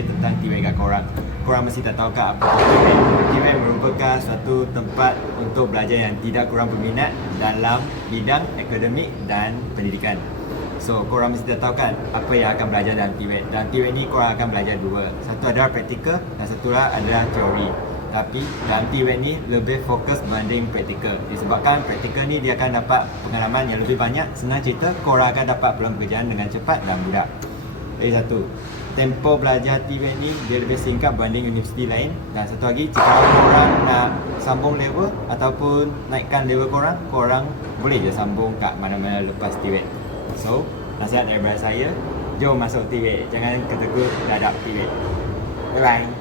share tentang TVET kat korang. Korang mesti tak tahu apa TVET. TVET merupakan satu tempat untuk belajar yang tidak kurang berminat dalam bidang akademik dan pendidikan. So, korang mesti tak tahu kan apa yang akan belajar dalam TVET. Dalam TVET ni korang akan belajar dua. Satu adalah praktikal dan satu adalah teori. Tapi dalam TVET ni lebih fokus berbanding praktikal. Disebabkan praktikal ni dia akan dapat pengalaman yang lebih banyak. Senang cerita, korang akan dapat peluang pekerjaan dengan cepat dan mudah. Jadi satu, tempoh belajar TVET ni dia lebih singkat berbanding universiti lain. Dan satu lagi, jika korang nak sambung level ataupun naikkan level korang, korang boleh je sambung kat mana-mana lepas TVET. So, nasihat daripada saya, jom masuk TVET. Jangan ketegut dadak TVET. Bye bye.